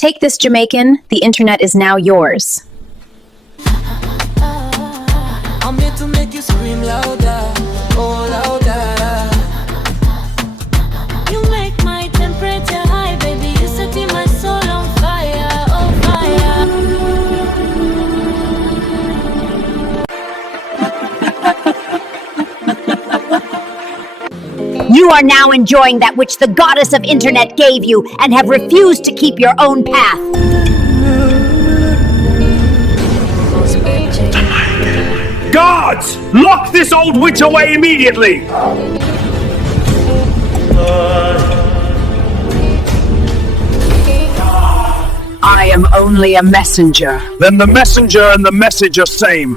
Take this, Jamaican. The internet is now yours. I'm here to make you scream louder, oh louder. You make my temperature high, baby. You setting my soul on fire, oh fire. You are now enjoying that which the goddess of internet gave you and have refused to keep your own path. Guards! Lock this old witch away immediately! I am only a messenger. Then the messenger and the message are same.